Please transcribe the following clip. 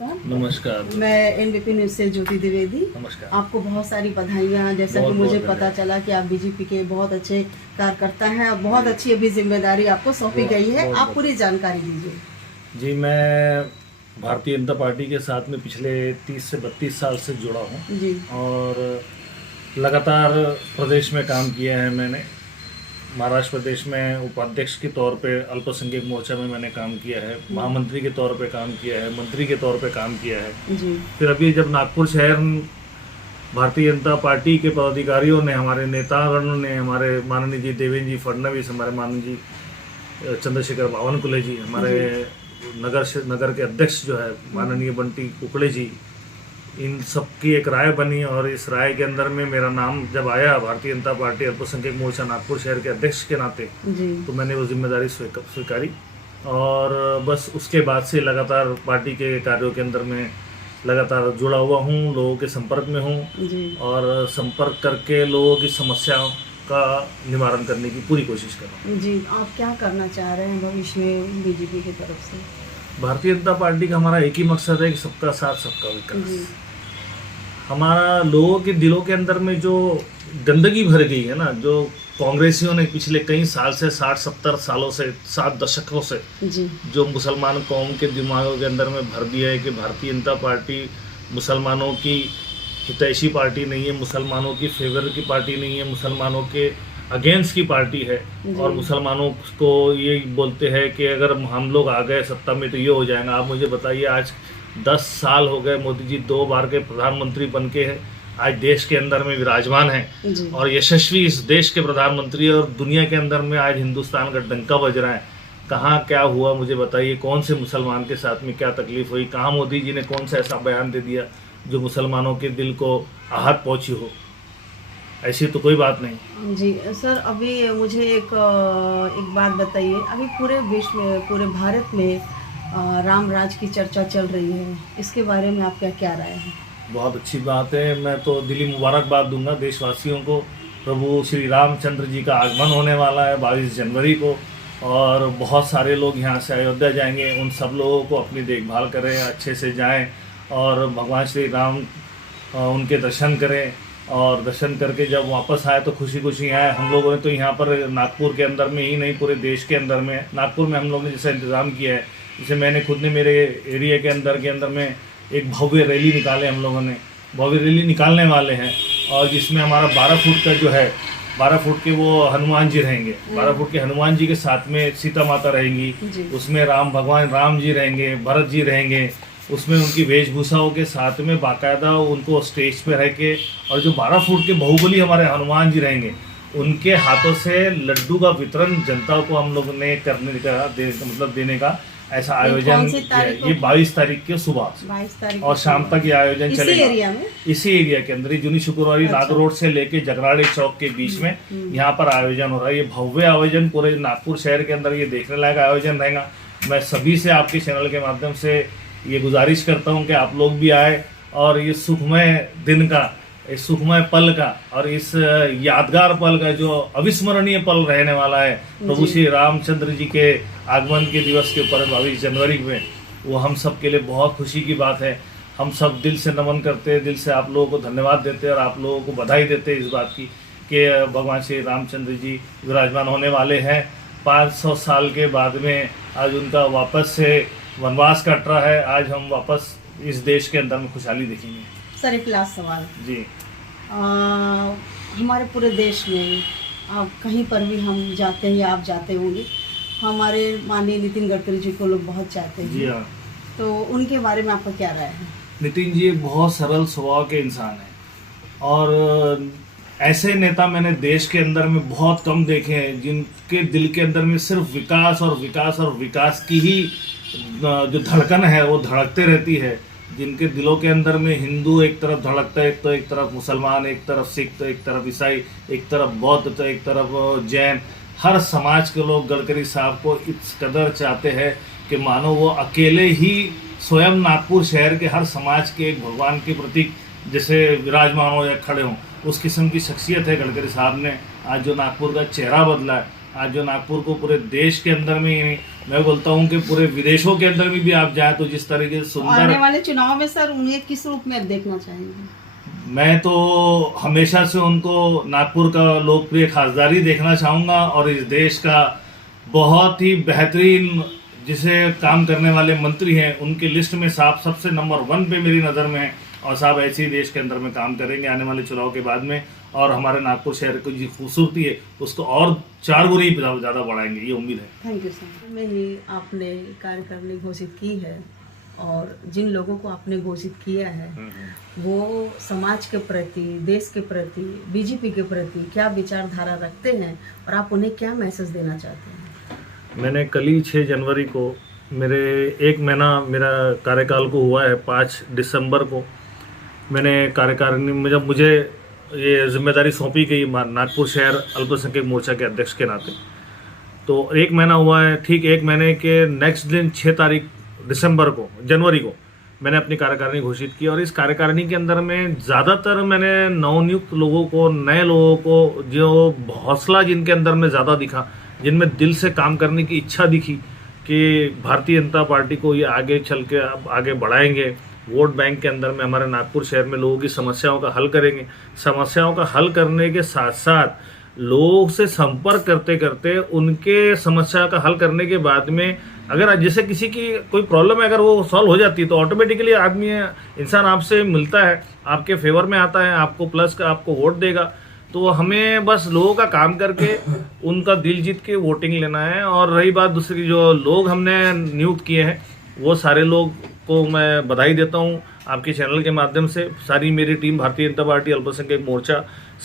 नमस्कार। नमस्कार। मैं एनबीपी न्यूज़ से ज्योति द्विवेदी। नमस्कार। आपको बहुत सारी बधाइयाँ। जैसा कि मुझे पता चला कि आप बीजेपी के बहुत अच्छे कार्यकर्ता हैं और बहुत अच्छी अभी जिम्मेदारी आपको सौंपी गई है। आप पूरी जानकारी दीजिए। जी, मैं भारतीय जनता पार्टी के साथ में पिछले 30 से 32 साल से जुड़ा हूँ जी। और लगातार प्रदेश में काम किया है। मैंने महाराष्ट्र प्रदेश में उपाध्यक्ष के तौर पे अल्पसंख्यक मोर्चा में मैंने काम किया है, महामंत्री के तौर पे काम किया है, मंत्री के तौर पे काम किया है। जी। फिर अभी जब नागपुर शहर भारतीय जनता पार्टी के पदाधिकारियों ने, हमारे नेतागणों ने, हमारे माननीय जी देवेंद्र जी फडणवीस, हमारे माननीय जी चंद्रशेखर बावनकुले जी, हमारे नगर के अध्यक्ष जो है माननीय बंटी कुकड़े जी, इन सब की एक राय बनी और इस राय के अंदर में मेरा नाम जब आया भारतीय जनता पार्टी अल्पसंख्यक मोर्चा नागपुर शहर के अध्यक्ष के नाते, तो मैंने वो जिम्मेदारी स्वीकारी और बस उसके बाद से लगातार पार्टी के कार्यों के अंदर में लगातार जुड़ा हुआ हूँ, लोगों के संपर्क में हूँ और संपर्क करके लोगों की समस्याओं का निवारण करने की पूरी कोशिश कर रहा हूँ। जी, आप क्या करना चाह रहे हैं भविष्य में बीजेपी की तरफ से? भारतीय जनता पार्टी का हमारा एक ही मकसद है कि सबका साथ सबका विकास। हमारा लोगों के दिलों के अंदर में जो गंदगी भर गई है ना, जो कांग्रेसियों ने पिछले कई साल से 60-70 सालों से 7 दशकों से जो मुसलमान कौम के दिमागों के अंदर में भर दिया है कि भारतीय जनता पार्टी मुसलमानों की हितैषी पार्टी नहीं है, मुसलमानों की फेवर की पार्टी नहीं है, मुसलमानों के अगेंस्ट की पार्टी है और मुसलमानों को ये बोलते हैं कि अगर हम लोग आ गए सत्ता में तो ये हो जाएगा। आप मुझे बताइए, आज 10 साल हो गए, मोदी जी 2 बार के प्रधानमंत्री बन के हैं, आज देश के अंदर में विराजमान हैं और यशस्वी इस देश के प्रधानमंत्री और दुनिया के अंदर में आज हिंदुस्तान का डंका बज रहा है। कहाँ क्या हुआ मुझे बताइए, कौन से मुसलमान के साथ में क्या तकलीफ हुई, कहाँ मोदी जी ने कौन सा ऐसा बयान दे दिया जो मुसलमानों के दिल को आहत पहुँची हो? ऐसी तो कोई बात नहीं। जी सर, अभी मुझे एक बात बताइए। अभी पूरे विश्व में, पूरे भारत में राम राज की चर्चा चल रही है, इसके बारे में आपका क्या राय है? बहुत अच्छी बात है। मैं तो दिली मुबारकबाद दूंगा देशवासियों को। प्रभु श्री रामचंद्र जी का आगमन होने वाला है 22 जनवरी को और बहुत सारे लोग यहाँ से अयोध्या जाएंगे। उन सब लोगों को अपनी देखभाल करें, अच्छे से जाएं और भगवान श्री राम उनके दर्शन करें और दर्शन करके जब वापस आए तो खुशी खुशी आए। हम लोगों ने तो यहाँ पर नागपुर के अंदर में ही नहीं, पूरे देश के अंदर में, नागपुर में हम लोगों ने जैसा इंतज़ाम किया है, जैसे मैंने खुद ने मेरे एरिया के अंदर में एक भव्य रैली निकाले, हम लोगों ने भव्य रैली निकालने वाले हैं और जिसमें हमारा 12 फुट का जो है, 12 फुट के वो हनुमान जी रहेंगे, 12 फुट के हनुमान जी के साथ में सीता माता रहेंगी, उसमें भगवान राम जी रहेंगे, भरत जी रहेंगे, उसमें उनकी वेशभूषाओं के साथ में बाकायदा उनको स्टेज पे रह के, और जो 12 फुट के बाहुबली हमारे हनुमान जी रहेंगे उनके हाथों से लड्डू का वितरण जनता को हम लोगों ने देने का ऐसा आयोजन किया है। ये 22 तारीख के सुबह 22 तारीख और शाम तक ये आयोजन चलेगा। इसी एरिया के अंदर ही जूनी शुक्रवारी नाग रोड से लेके जगराड़ी चौक के बीच में यहाँ पर आयोजन हो रहा है। ये भव्य आयोजन पूरे नागपुर शहर के अंदर ये देखने लायक आयोजन रहेगा। मैं सभी से आपके चैनल के माध्यम से ये गुजारिश करता हूँ कि आप लोग भी आए और ये सुखमय दिन का, इस सुखमय पल का और इस यादगार पल का जो अविस्मरणीय पल रहने वाला है प्रभु श्री रामचंद्र जी के आगमन के दिवस के ऊपर 22 जनवरी में, वो हम सब के लिए बहुत खुशी की बात है। हम सब दिल से नमन करते हैं, दिल से आप लोगों को धन्यवाद देते हैं और आप लोगों को बधाई देते हैं इस बात की कि भगवान श्री रामचंद्र जी विराजमान होने वाले हैं। 500 साल के बाद में आज उनका वापस से वनवास कट रहा है। आज हम वापस इस देश के अंदर में खुशहाली देखेंगे। सर, एक लास्ट सवाल जी। हमारे पूरे देश में कहीं पर भी हम जाते हैं या आप जाते होंगे, हमारे माननीय नितिन गडकरी जी को लोग बहुत चाहते हैं। जी हाँ। तो उनके बारे में आपका क्या राय है? नितिन जी एक बहुत सरल स्वभाव के इंसान हैं और ऐसे नेता मैंने देश के अंदर में बहुत कम देखे हैं जिनके दिल के अंदर में सिर्फ विकास और विकास और विकास की ही जो धड़कन है वो धड़कते रहती है। जिनके दिलों के अंदर में हिंदू एक तरफ धड़कता है, तो एक तरफ मुसलमान, एक तरफ सिख, तो एक तरफ ईसाई, एक तरफ बौद्ध, तो एक तरफ जैन, हर समाज के लोग गडकरी साहब को इस कदर चाहते हैं कि मानो वो अकेले ही स्वयं नागपुर शहर के हर समाज के एक भगवान के प्रतीक जैसे विराजमान हो या खड़े हों, उस किस्म की शख्सियत है गडकरी साहब ने। आज जो नागपुर का चेहरा बदला है आज जो नागपुर को पूरे देश के अंदर में ही नहीं, मैं बोलता हूँ कि पूरे विदेशों के अंदर में भी आप जाए तो जिस तरीके से आने सुंदर, वाले चुनाव में सर उन्हें किस रूप में देखना चाहेंगे? मैं तो हमेशा से उनको नागपुर का लोकप्रिय खासदारी देखना चाहूँगा और इस देश का बहुत ही बेहतरीन जिसे काम करने वाले मंत्री हैं उनकी लिस्ट में साहब सबसे नंबर 1 पे मेरी नज़र में है। और साहब ऐसे ही देश के अंदर में काम करेंगे आने वाले चुनाव के बाद में, और हमारे नागपुर शहर की जो खूबसूरती है उसको और 4 गुनी ज़्यादा बढ़ाएंगे, ये उम्मीद है। Thank you sir. में ही आपने कार्यकारिणी घोषित की है और जिन लोगों को आपने घोषित किया है वो समाज के प्रति, देश के प्रति, बीजेपी के प्रति क्या विचारधारा रखते हैं और आप उन्हें क्या मैसेज देना चाहते हैं? मैंने कल ही 6 जनवरी को मेरे 1 महीना मेरा कार्यकाल को हुआ है। 5 दिसंबर को मैंने कार्यकारिणी में जब मुझे ये जिम्मेदारी सौंपी गई नागपुर शहर अल्पसंख्यक मोर्चा के अध्यक्ष के नाते, तो 1 महीना हुआ है। ठीक 1 महीने के नेक्स्ट दिन 6 तारीख जनवरी को मैंने अपनी कार्यकारिणी घोषित की। और इस कार्यकारिणी के अंदर में ज़्यादातर मैंने नवनियुक्त लोगों को, नए लोगों को, जो हौसला जिनके अंदर में ज़्यादा दिखा, जिनमें दिल से काम करने की इच्छा दिखी कि भारतीय जनता पार्टी को ये आगे चल के अब आगे बढ़ाएंगे, वोट बैंक के अंदर में हमारे नागपुर शहर में लोगों की समस्याओं का हल करेंगे। समस्याओं का हल करने के साथ साथ लोगों से संपर्क करते करते उनके समस्या का हल करने के बाद में अगर जैसे किसी की कोई प्रॉब्लम है अगर वो सॉल्व हो जाती है तो ऑटोमेटिकली इंसान आपसे मिलता है, आपके फेवर में आता है, आपको प्लस का आपको वोट देगा। तो हमें बस लोगों का काम करके उनका दिल जीत के वोटिंग लेना है। और रही बात दूसरी, जो लोग हमने नियुक्त किए हैं वो सारे लोग को मैं बधाई देता हूं आपके चैनल के माध्यम से। सारी मेरी टीम भारतीय जनता पार्टी अल्पसंख्यक मोर्चा